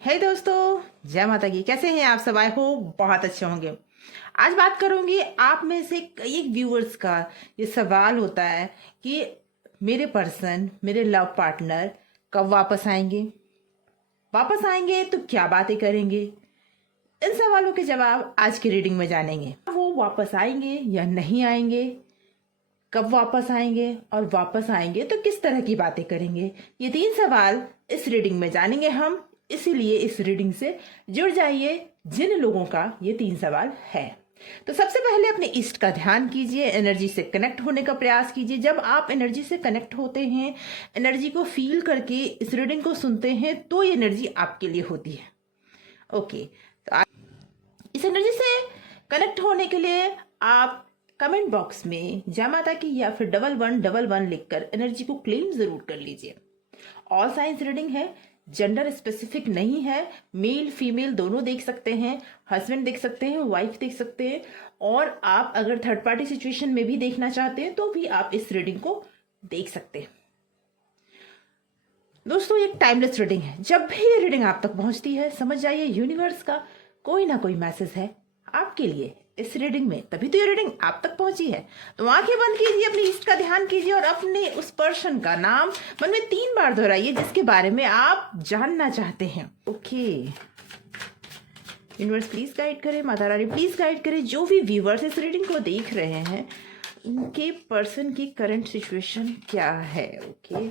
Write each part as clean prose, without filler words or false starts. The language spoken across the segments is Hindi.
हे दोस्तों, जय माता की। कैसे हैं आप सब? आई होप बहुत अच्छे होंगे। आज बात करूंगी आप में से कई व्यूअर्स का ये सवाल होता है कि मेरे पर्सन, मेरे लव पार्टनर कब वापस आएंगे, वापस आएंगे तो क्या बातें करेंगे। इन सवालों के जवाब आज की रीडिंग में जानेंगे। वो वापस आएंगे या नहीं आएंगे, कब वापस आएंगे, और वापस आएंगे तो किस तरह की बातें करेंगे। ये 3 सवाल इस रीडिंग में जानेंगे हम। इसीलिए इस रीडिंग से जुड़ जाइए जिन लोगों का ये 3 सवाल है। तो सबसे पहले अपने ईस्ट का ध्यान कीजिए, एनर्जी से कनेक्ट होने का प्रयास कीजिए। जब आप एनर्जी से कनेक्ट होते हैं, एनर्जी को फील करके इस रीडिंग को सुनते हैं, तो ये एनर्जी आपके लिए होती है। ओके, तो इस एनर्जी से कनेक्ट होने के लिए आप कमेंट बॉक्स में जय माता की या फिर 1111 लिखकर एनर्जी को क्लेम जरूर कर लीजिए। ऑल साइंस रीडिंग है, जेंडर स्पेसिफिक नहीं है। मेल फीमेल दोनों देख सकते हैं, हस्बैंड देख सकते हैं, वाइफ देख सकते हैं, और आप अगर थर्ड पार्टी सिचुएशन में भी देखना चाहते हैं तो भी आप इस रीडिंग को देख सकते हैं। दोस्तों, ये एक टाइमलेस रीडिंग है। जब भी ये रीडिंग आप तक पहुंचती है, समझ जाइए यूनिवर्स का कोई ना कोई मैसेज है आपके लिए इस रीडिंग में, तभी तो ये रीडिंग आप तक पहुंची है। तो आंखें बंद कीजिए, अपने ईस्ट का ध्यान कीजिए और अपने उस पर्सन का नाम मन में 3 बार दोहराइए जिसके बारे में आप जानना चाहते हैं। ओके, यूनिवर्स प्लीज गाइड करे, माता रानी प्लीज गाइड करे। जो भी व्यूवर्स इस रीडिंग को देख रहे हैं, उनके पर्सन की करंट सिचुएशन क्या है। Okay,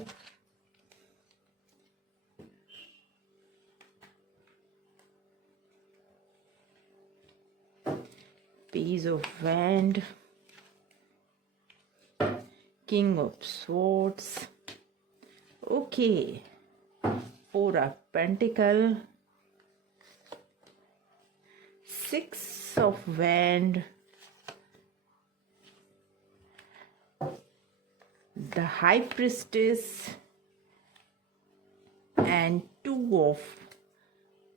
Page of Wand, King of Swords, okay, 4 of Pentacle, 6 of Wand, the High Priestess, and 2 of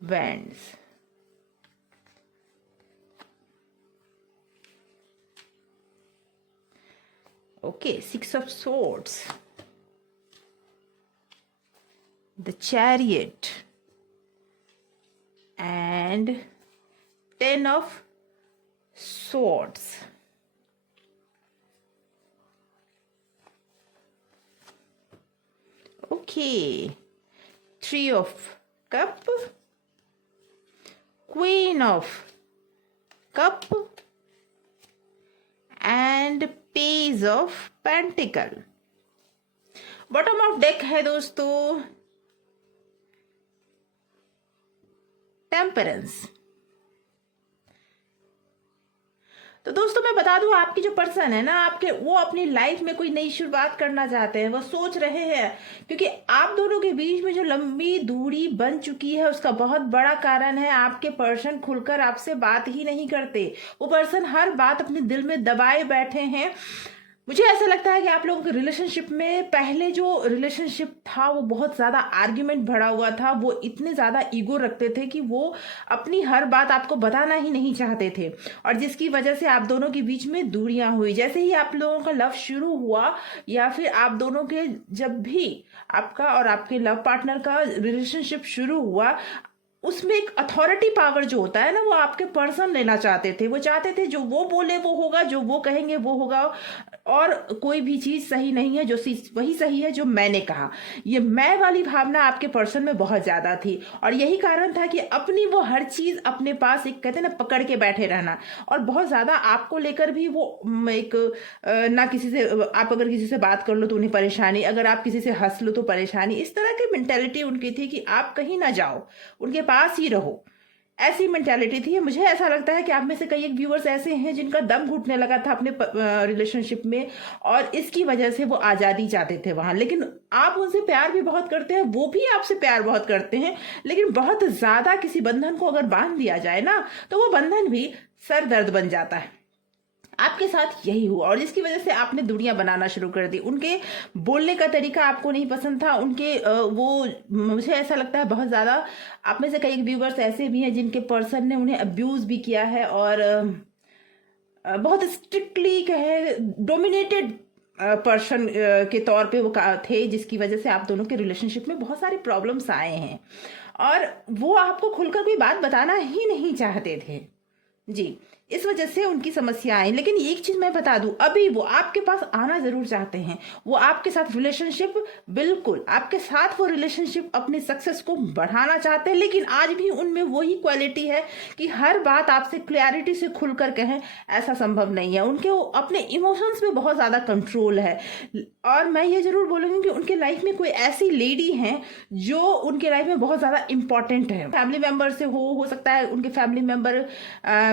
Wands. Okay, 6 of Swords, the Chariot, and 10 of Swords. Okay, 3 of Cup, Queen of Cup, and page of pentacle. Bottom of deck है दोस्तों टेम्परेंस। तो दोस्तों, मैं बता दूं, आपकी जो पर्सन है ना, आपके वो अपनी लाइफ में कोई नई शुरुआत करना चाहते हैं, वो सोच रहे हैं। क्योंकि आप दोनों के बीच में जो लंबी दूरी बन चुकी है, उसका बहुत बड़ा कारण है आपके पर्सन खुलकर आपसे बात ही नहीं करते। वो पर्सन हर बात अपने दिल में दबाए बैठे हैं। मुझे ऐसा लगता है कि आप लोगों के रिलेशनशिप में, पहले जो रिलेशनशिप था वो बहुत ज़्यादा आर्ग्यूमेंट भरा हुआ था। वो इतने ज़्यादा ईगो रखते थे कि वो अपनी हर बात आपको बताना ही नहीं चाहते थे, और जिसकी वजह से आप दोनों के बीच में दूरियां हुई। जैसे ही आप लोगों का लव शुरू हुआ, या फिर आप दोनों के, जब भी आपका और आपके लव पार्टनर का रिलेशनशिप शुरू हुआ, उसमें एक अथॉरिटी पावर जो होता है ना, वो आपके पर्सन लेना चाहते थे। वो चाहते थे जो वो बोले वो होगा, जो वो कहेंगे वो होगा, और कोई भी चीज सही नहीं है, जो वही सही है जो मैंने कहा। ये मैं वाली भावना आपके पर्सन में बहुत ज्यादा थी, और यही कारण था कि अपनी वो हर चीज अपने पास, एक कहते हैं ना, पकड़ के बैठे रहना। और बहुत ज्यादा आपको लेकर भी वो एक ना किसी से, आप अगर किसी से बात कर लो तो उन्हें परेशानी, अगर आप किसी से हंस लो तो परेशानी। इस तरह की मेंटेलिटी उनकी थी कि आप कहीं ना जाओ, उनके पास ही रहो, ऐसी मेंटालिटी थी। मुझे ऐसा लगता है कि आप में से कई एक व्यूअर्स ऐसे हैं जिनका दम घुटने लगा था अपने रिलेशनशिप में, और इसकी वजह से वो आज़ादी चाहते थे वहां। लेकिन आप उनसे प्यार भी बहुत करते हैं, वो भी आपसे प्यार बहुत करते हैं, लेकिन बहुत ज़्यादा किसी बंधन को अगर बांध दिया जाए ना, तो वो बंधन भी सर दर्द बन जाता है। आपके साथ यही हुआ, और जिसकी वजह से आपने दूरियां बनाना शुरू कर दी। उनके बोलने का तरीका आपको नहीं पसंद था, उनके वो, मुझे ऐसा लगता है बहुत ज़्यादा आप में से कई व्यूवर्स ऐसे भी हैं जिनके पर्सन ने उन्हें अब्यूज़ भी किया है, और बहुत स्ट्रिक्टली कहे डोमिनेटेड पर्सन के तौर पे वो थे, जिसकी वजह से आप दोनों के रिलेशनशिप में बहुत सारे प्रॉब्लम्स आए हैं। और वो आपको खुलकर कोई बात बताना ही नहीं चाहते थे। जी, इस वजह से उनकी समस्या आई। लेकिन एक चीज मैं बता दूं, अभी वो आपके पास आना जरूर चाहते हैं, वो आपके साथ रिलेशनशिप, बिल्कुल आपके साथ वो रिलेशनशिप अपने सक्सेस को बढ़ाना चाहते हैं। लेकिन आज भी उनमें वही क्वालिटी है कि हर बात आपसे क्लैरिटी से खुलकर कहें, ऐसा संभव नहीं है। उनके अपने इमोशंस में बहुत ज्यादा कंट्रोल है। और मैं ये जरूर बोलूंगी कि उनके लाइफ में कोई ऐसी लेडी है जो उनके लाइफ में बहुत ज्यादा इंपॉर्टेंट है। फैमिली मेंबर से हो सकता है, उनके फैमिली मेंबर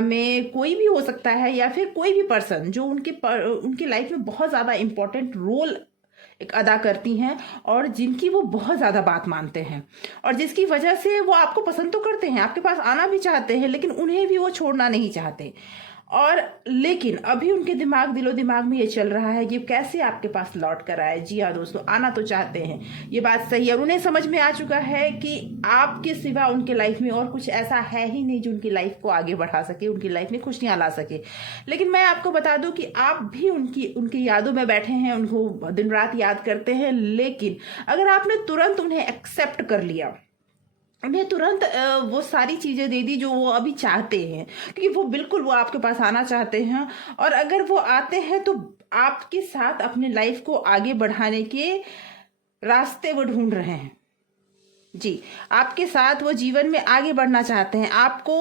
में कोई भी हो सकता है, या फिर कोई भी पर्सन जो उनकी लाइफ में बहुत ज्यादा इंपॉर्टेंट रोल एक अदा करती हैं, और जिनकी वो बहुत ज्यादा बात मानते हैं, और जिसकी वजह से वो आपको पसंद तो करते हैं, आपके पास आना भी चाहते हैं, लेकिन उन्हें भी वो छोड़ना नहीं चाहते। और लेकिन अभी उनके दिलो दिमाग में ये चल रहा है कि कैसे आपके पास लौट कर आए। जी हाँ दोस्तों, आना तो चाहते हैं, ये बात सही है। और उन्हें समझ में आ चुका है कि आपके सिवा उनके लाइफ में और कुछ ऐसा है ही नहीं जो उनकी लाइफ को आगे बढ़ा सके, उनकी लाइफ में खुशियां ला सके। लेकिन मैं आपको बता दूं कि आप भी उनकी यादों में बैठे हैं, उनको दिन रात याद करते हैं। लेकिन अगर आपने तुरंत उन्हें एक्सेप्ट कर लिया, उन्हें तुरंत वो सारी चीजें दे दी जो वो अभी चाहते हैं, क्योंकि वो बिल्कुल वो आपके पास आना चाहते हैं, और अगर वो आते हैं तो आपके साथ अपने लाइफ को आगे बढ़ाने के रास्ते वो ढूंढ रहे हैं। जी, आपके साथ वो जीवन में आगे बढ़ना चाहते हैं, आपको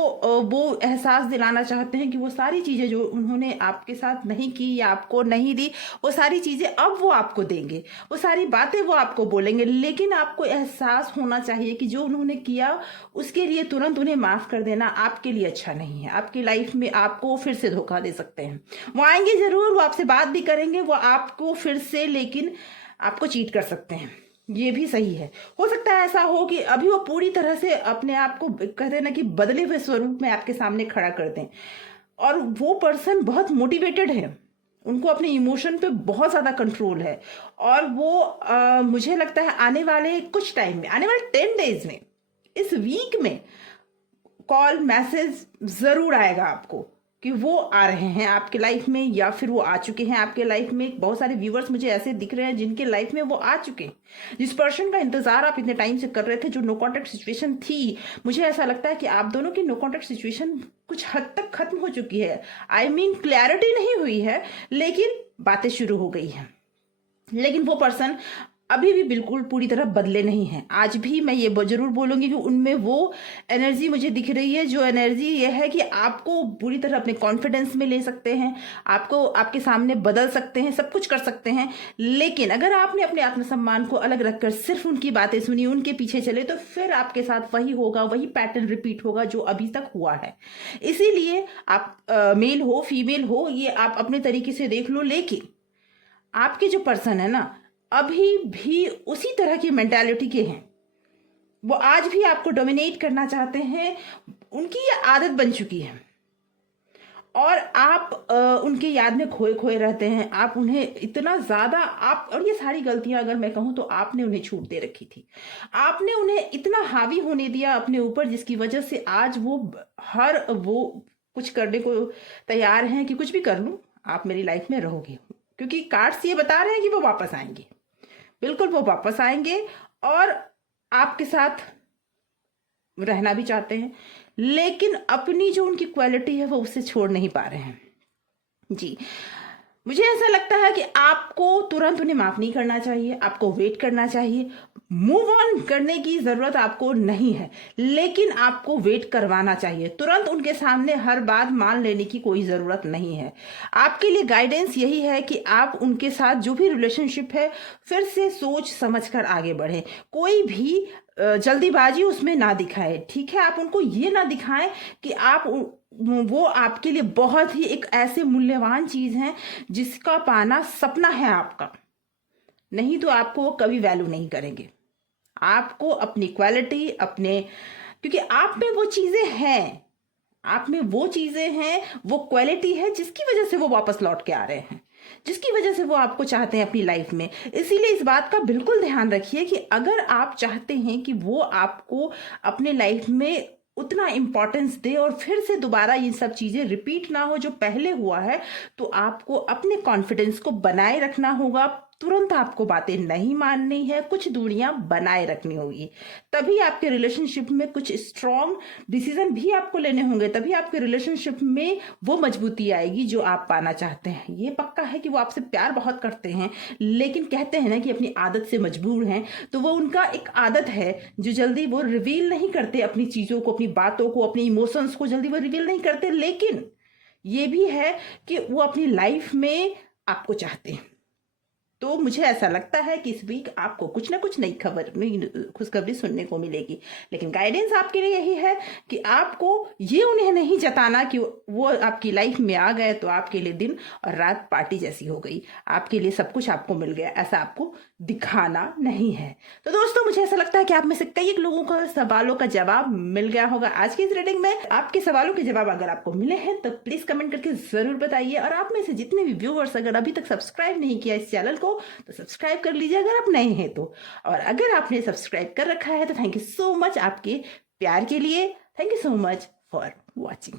वो एहसास दिलाना चाहते हैं कि वो सारी चीजें जो उन्होंने आपके साथ नहीं की या आपको नहीं दी, वो सारी चीजें अब वो आपको देंगे, वो सारी बातें वो आपको बोलेंगे। लेकिन आपको एहसास होना चाहिए कि जो उन्होंने किया उसके लिए तुरंत उन्हें माफ कर देना आपके लिए अच्छा नहीं है। आपकी लाइफ में आपको फिर से धोखा दे सकते हैं। वो आएंगे जरूर, वो आपसे बात भी करेंगे, वो आपको फिर से लेकिन आपको चीट कर सकते हैं, ये भी सही है। हो सकता है ऐसा हो कि अभी वो पूरी तरह से अपने आप को कहते हैं ना कि बदले हुए स्वरूप में आपके सामने खड़ा कर दें, और वो पर्सन बहुत मोटिवेटेड है, उनको अपने इमोशन पे बहुत ज्यादा कंट्रोल है, और वो मुझे लगता है आने वाले कुछ टाइम में, आने वाले 10 डेज में, इस वीक में कॉल मैसेज जरूर आएगा आपको कि वो आ रहे हैं आपके लाइफ में, या फिर वो आ चुके हैं आपके लाइफ में। बहुत सारे व्यूवर्स मुझे ऐसे दिख रहे हैं जिनके लाइफ में वो आ चुके हैं। जिस पर्सन का इंतजार आप इतने टाइम से कर रहे थे, जो नो कॉन्टेक्ट सिचुएशन थी, मुझे ऐसा लगता है कि आप दोनों की नो कॉन्टेक्ट सिचुएशन कुछ हद तक खत्म हो चुकी है। आई मीन क्लैरिटी नहीं हुई है, लेकिन बातें शुरू हो गई हैं। लेकिन वो पर्सन अभी भी बिल्कुल पूरी तरह बदले नहीं हैं। आज भी मैं ये जरूर बोलूंगी कि उनमें वो एनर्जी मुझे दिख रही है, जो एनर्जी ये है कि आपको पूरी तरह अपने कॉन्फिडेंस में ले सकते हैं, आपको आपके सामने बदल सकते हैं, सब कुछ कर सकते हैं। लेकिन अगर आपने अपने आत्मसम्मान को अलग रखकर सिर्फ उनकी बातें सुनी, उनके पीछे चले, तो फिर आपके साथ वही होगा, वही पैटर्न रिपीट होगा जो अभी तक हुआ है। इसीलिए आप मेल हो फीमेल हो, ये आप अपने तरीके से देख लो। लेकिन आपके जो पर्सन है ना, अभी भी उसी तरह की मेंटालिटी के हैं। वो आज भी आपको डोमिनेट करना चाहते हैं, उनकी ये आदत बन चुकी है, और आप उनके याद में खोए खोए रहते हैं। आप उन्हें इतना ज्यादा और ये सारी गलतियां अगर मैं कहूं तो आपने उन्हें छूट दे रखी थी। आपने उन्हें इतना हावी होने दिया अपने ऊपर, जिसकी वजह से आज वो कुछ करने को तैयार हैं कि कुछ भी कर लूं, आप मेरी लाइफ में रहोगे। क्योंकि कार्ड्स ये बता रहे हैं कि वो वापस आएंगे, बिल्कुल वो वापस आएंगे, और आपके साथ रहना भी चाहते हैं, लेकिन अपनी जो उनकी क्वालिटी है वो उससे छोड़ नहीं पा रहे हैं। जी, मुझे ऐसा लगता है कि आपको तुरंत उन्हें माफ नहीं करना चाहिए, आपको वेट करना चाहिए। मूव ऑन करने की जरूरत आपको नहीं है, लेकिन आपको वेट करवाना चाहिए। तुरंत उनके सामने हर बात मान लेने की कोई जरूरत नहीं है। आपके लिए गाइडेंस यही है कि आप उनके साथ जो भी रिलेशनशिप है, फिर से सोच समझकर आगे बढ़े। कोई भी जल्दीबाजी उसमें ना दिखाए, ठीक है? आप उनको ये ना दिखाएं कि वो आपके लिए बहुत ही एक ऐसे मूल्यवान चीज है जिसका पाना सपना है आपका, नहीं तो आपको वो कभी वैल्यू नहीं करेंगे। आपको अपनी क्वालिटी, क्योंकि आप में वो चीजें हैं, वो क्वालिटी है जिसकी वजह से वो वापस लौट के आ रहे हैं, जिसकी वजह से वो आपको चाहते हैं अपनी लाइफ में। इसीलिए इस बात का बिल्कुल ध्यान रखिए कि अगर आप चाहते हैं कि वो आपको अपने लाइफ में उतना इंपॉर्टेंस दे और फिर से दोबारा ये सब चीजें रिपीट ना हो जो पहले हुआ है, तो आपको अपने कॉन्फिडेंस को बनाए रखना होगा, तुरंत आपको बातें नहीं माननी है, कुछ दूरियां बनाए रखनी होगी। तभी आपके रिलेशनशिप में कुछ स्ट्रॉन्ग डिसीजन भी आपको लेने होंगे, तभी आपके रिलेशनशिप में वो मजबूती आएगी जो आप पाना चाहते हैं। ये पक्का है कि वो आपसे प्यार बहुत करते हैं, लेकिन कहते हैं ना कि अपनी आदत से मजबूर हैं, तो वो उनका एक आदत है जो जल्दी वो रिवील नहीं करते अपनी चीज़ों को, अपनी बातों को, अपने इमोशंस को जल्दी वो रिवील नहीं करते। लेकिन ये भी है कि वो अपनी लाइफ में आपको चाहते हैं। तो मुझे ऐसा लगता है कि इस वीक आपको कुछ ना कुछ नई खबर, नई खुशखबरी सुनने को मिलेगी। लेकिन गाइडेंस आपके लिए यही है कि आपको ये उन्हें नहीं जताना कि वो आपकी लाइफ में आ गए तो आपके लिए दिन और रात पार्टी जैसी हो गई, आपके लिए सब कुछ आपको मिल गया, ऐसा आपको दिखाना नहीं है। तो दोस्तों, मुझे ऐसा लगता है कि आप में से कई लोगों का सवालों का जवाब मिल गया होगा आज की इस रीडिंग में। आपके सवालों के जवाब अगर आपको मिले हैं तो प्लीज कमेंट करके जरूर बताइए। और आप में से जितने भी व्यूअर्स अगर अभी तक सब्सक्राइब नहीं किया इस चैनल को तो सब्सक्राइब कर लीजिए अगर आप नए हैं तो। और अगर आपने सब्सक्राइब कर रखा है तो थैंक यू सो मच आपके प्यार के लिए। Thank you so much for watching.